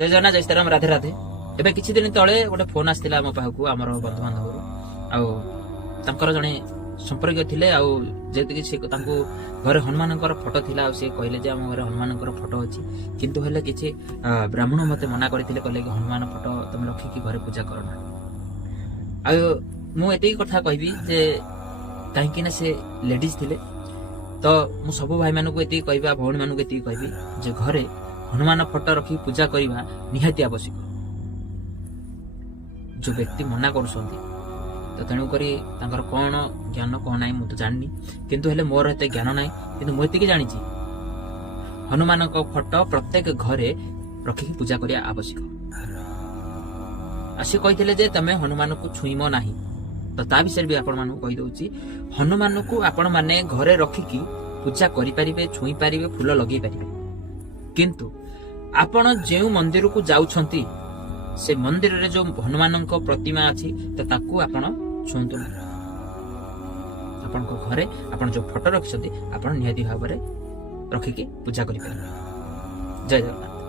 ଜୟ ଜଗନ୍ନାଥ, ଜୟ ଶ୍ରୀରାମ, ରାଧେ ରାଧେ। ଏବେ କିଛି ଦିନ ତଳେ ଗୋଟେ ଫୋନ ଆସିଥିଲା ଆମ ପାଖକୁ, ଆମର ବନ୍ଧୁବାନ୍ଧବରୁ। ଆଉ ତାଙ୍କର ଜଣେ ସମ୍ପର୍କୀୟ ଥିଲେ। ଆଉ ଯେହେତୁ ସେ ତାଙ୍କୁ ଘରେ ହନୁମାନଙ୍କର ଫଟୋ ଥିଲା, ଆଉ ସେ କହିଲେ ଯେ ଆମ ଘରେ ହନୁମାନଙ୍କର ଫଟୋ ଅଛି, କିନ୍ତୁ ହେଲେ କିଛି ବ୍ରାହ୍ମଣ ମତେ ମନା କରିଥିଲେ, କହିଲେ କି ହନୁମାନ ଫଟୋ ତମେ ରଖିକି ଘରେ ପୂଜା କର ନା। ଆଉ ମୁଁ ଏତିକି କଥା କହିବି ଯେ କାହିଁକି ନା ସେ ଲେଡିଜ ଥିଲେ, ତ ମୁଁ ସବୁ ଭାଇମାନଙ୍କୁ ଏତିକି କହିବି, ଭଉଣୀମାନଙ୍କୁ ଏତିକି କହିବି ଯେ ଘରେ ହନୁମାନ ଫଟୋ ରଖି ପୂଜା କରିବା ନିହାତି ଆବଶ୍ୟକ। ଯୋଉ ବ୍ୟକ୍ତି ମନା କରୁଛନ୍ତି ତ ତେଣୁକରି ତାଙ୍କର କଣ ଜ୍ଞାନ କଣ ନାହିଁ ମୁଁ ତ ଜାଣିନି, କିନ୍ତୁ ହେଲେ ମୋର ଏତେ ଜ୍ଞାନ ନାହିଁ। କିନ୍ତୁ ମୁଁ ଏତିକି ଜାଣିଛି ହନୁମାନଙ୍କ ଫଟୋ ପ୍ରତ୍ୟେକ ଘରେ ରଖିକି ପୂଜା କରିବା ଆବଶ୍ୟକ। ଆଉ ସେ କହିଥିଲେ ଯେ ତମେ ହନୁମାନଙ୍କୁ ଛୁଇଁବ ନାହିଁ, ତ ତା ବିଷୟରେ ବି ଆପଣମାନଙ୍କୁ କହିଦଉଛି। ହନୁମାନଙ୍କୁ ଆପଣ ମାନେ ଘରେ ରଖିକି ପୂଜା କରିପାରିବେ, ଛୁଇଁ ପାରିବେ, ଫୁଲ ଲଗେଇ ପାରିବେ, କିନ୍ତୁ ଆପଣ ଯେଉଁ ମନ୍ଦିରକୁ ଯାଉଛନ୍ତି ସେ ମନ୍ଦିରରେ ଯୋଉ ହନୁମାନଙ୍କ ପ୍ରତିମା ଅଛି ତ ତାକୁ ଆପଣ ଛୁଅନ୍ତୁ ନାହିଁ। ଆପଣଙ୍କ ଘରେ ଆପଣ ଯୋଉ ଫଟୋ ରଖିଛନ୍ତି ଆପଣ ନିହାତି ଭାବରେ ରଖିକି ପୂଜା କରିପାରିବେ। ଜୟ ଜଗନ୍ନାଥ।